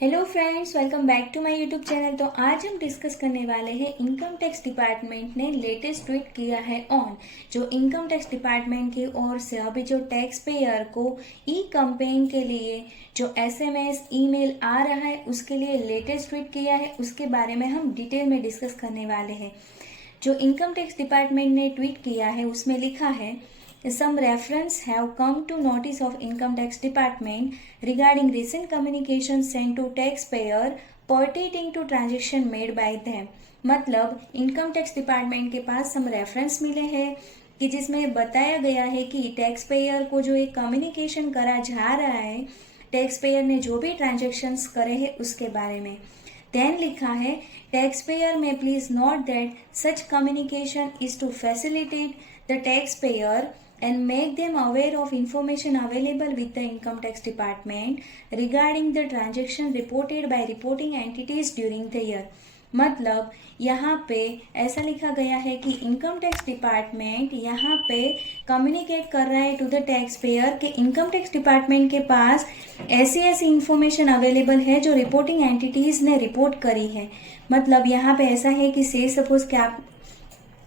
Hello friends, welcome back to my YouTube channel. तो आज हम डिस्कस करने वाले हैं इनकम टैक्स डिपार्टमेंट ने लेटेस्ट ट्वीट किया है ऑन जो इनकम टैक्स डिपार्टमेंट की ओर से अभी जो टैक्स पेयर को ई कंपेन के लिए जो एसएमएस ईमेल आ रहा है उसके लिए लेटेस्ट ट्वीट किया है, उसके बारे में हम डिटेल में डिस्कस करने वाले हैं। जो इनकम टैक्स डिपार्टमेंट ने ट्वीट किया है उसमें लिखा है, some reference have come to notice of Income Tax Department regarding recent communication sent to taxpayer pertaining to transaction made by them। मतलब इनकम टैक्स डिपार्टमेंट के पास सम रेफरेंस मिले हैं कि जिसमें बताया गया है कि टैक्स पेयर को जो एक कम्युनिकेशन करा जा रहा है, टैक्स पेयर ने जो भी ट्रांजेक्शन्स करे हैं उसके बारे में। देन लिखा है, टैक्स पेयर में please note that such communication is to facilitate the tax payer and make them aware of information available with the income tax department regarding the transaction reported by reporting entities during the year। मतलब यहाँ पे ऐसा लिखा गया है कि income tax department यहाँ पे कम्युनिकेट कर रहा है टू द टैक्स पेयर कि इनकम टैक्स डिपार्टमेंट के पास ऐसी इंफॉर्मेशन अवेलेबल है जो रिपोर्टिंग एंटिटीज ने रिपोर्ट करी है। मतलब यहाँ पे ऐसा है कि से सपोज कि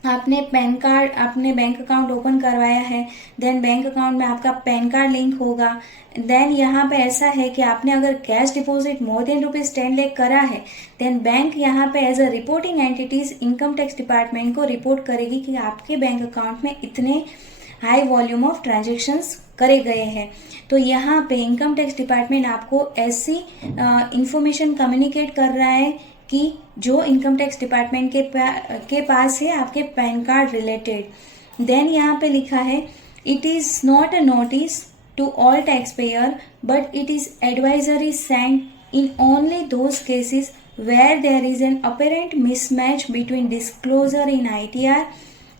आपने पैन कार्ड, आपने बैंक अकाउंट ओपन करवाया है, देन बैंक अकाउंट में आपका पैन कार्ड लिंक होगा। देन यहाँ पे ऐसा है कि आपने अगर cash deposit more than ₹10 lakh करा है, देन बैंक यहाँ पे as a reporting entities income tax department को रिपोर्ट करेगी कि आपके बैंक अकाउंट में इतने हाई वॉल्यूम ऑफ ट्रांजेक्शन्स करे गए हैं। तो यहाँ पे इनकम टैक्स डिपार्टमेंट आपको ऐसी इंफॉर्मेशन कम्युनिकेट कर रहा है कि जो इनकम टैक्स डिपार्टमेंट के पास है आपके पैन कार्ड रिलेटेड। देन यहाँ पे लिखा है, it is not a notice to all tax payer but it is advisory send in only those cases where there is an apparent mismatch between disclosure in ITR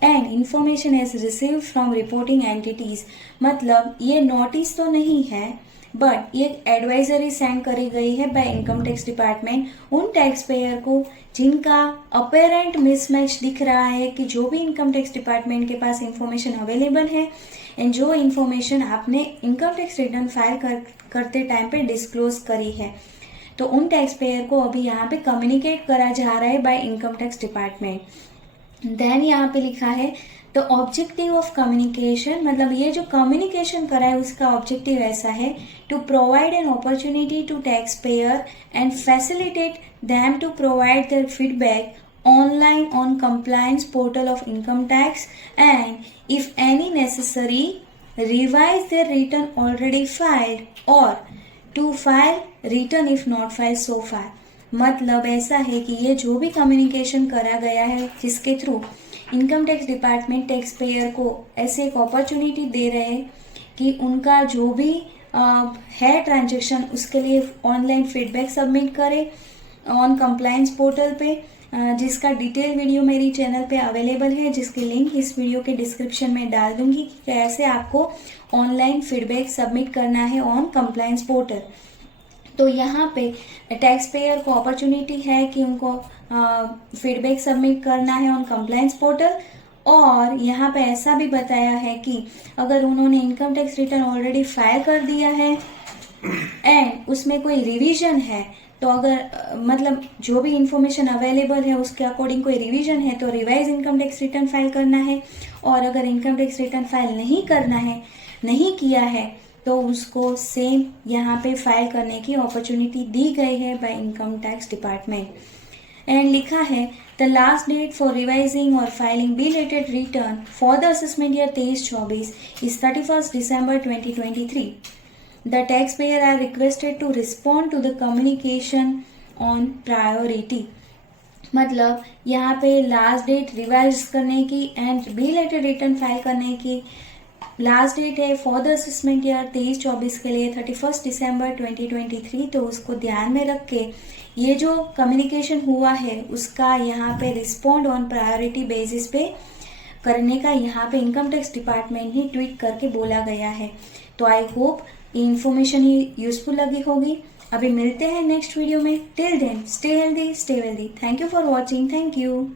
and information is received from reporting entities. मतलब ये notice तो नहीं है but ये advisory send करी गई है by income tax department उन टैक्स पेयर को जिनका अपेरेंट मिसमैच दिख रहा है कि जो भी इनकम टैक्स डिपार्टमेंट के पास इंफॉर्मेशन अवेलेबल है एंड जो इंफॉर्मेशन आपने इनकम टैक्स रिटर्न फाइल करते टाइम पे डिस्क्लोज करी है, तो उन टैक्स पेयर को अभी यहाँ पे कम्युनिकेट करा जा रहा है by income tax department. Then यहाँ पे लिखा है, द ऑब्जेक्टिव ऑफ कम्युनिकेशन, मतलब ये जो कम्युनिकेशन करा है उसका ऑब्जेक्टिव ऐसा है, to provide an opportunity to tax payer and facilitate them to provide their feedback online on compliance portal of income tax and if any necessary revise their return already filed or to file return if not filed so far। मतलब ऐसा है कि ये जो भी communication करा गया है जिसके through income tax department tax payer को ऐसे एक अपॉर्चुनिटी दे रहे हैं कि उनका जो भी है ट्रांजेक्शन उसके लिए ऑनलाइन फीडबैक सबमिट करें ऑन कंप्लायंस पोर्टल पे, जिसका डिटेल वीडियो मेरी चैनल पे अवेलेबल है, जिसकी लिंक इस वीडियो के डिस्क्रिप्शन में डाल दूंगी कि कैसे आपको ऑनलाइन फीडबैक सबमिट करना है ऑन कंप्लायंस पोर्टल। तो यहाँ पे टैक्स पेयर को अपॉर्चुनिटी है कि उनको फीडबैक सबमिट करना है ऑन कंप्लायंस पोर्टल। और यहाँ पे ऐसा भी बताया है कि अगर उन्होंने income tax return already file कर दिया है एंड उसमें कोई रिवीजन है, तो अगर मतलब जो भी इंफॉर्मेशन अवेलेबल है उसके अकॉर्डिंग कोई रिवीजन है तो revise income tax return file करना है। और अगर इनकम टैक्स रिटर्न फाइल नहीं करना है, नहीं किया है, तो उसको सेम यहाँ पे फाइल करने की अपॉर्चुनिटी दी गई है by income tax department. And लिखा है, the last date for revising और filing belated return for the assessment year 23-24 is 31 December 2023। The taxpayer are requested to respond to the communication on priority। मतलब यहाँ पे last date revise करने की and belated return file करने की last date है for the assessment year 23-24 के लिए 31 December 2023। तो उसको ध्यान में रख के ये जो कम्युनिकेशन हुआ है उसका यहाँ पे रिस्पॉन्ड ऑन प्रायोरिटी बेसिस पे करने का यहाँ पे इनकम टैक्स डिपार्टमेंट ही ट्वीट करके बोला गया है। तो आई होप ये इन्फॉर्मेशन ही यूजफुल लगी होगी। अभी मिलते हैं नेक्स्ट वीडियो में। Till then stay healthy, stay wealthy. Thank you for watching. Thank you.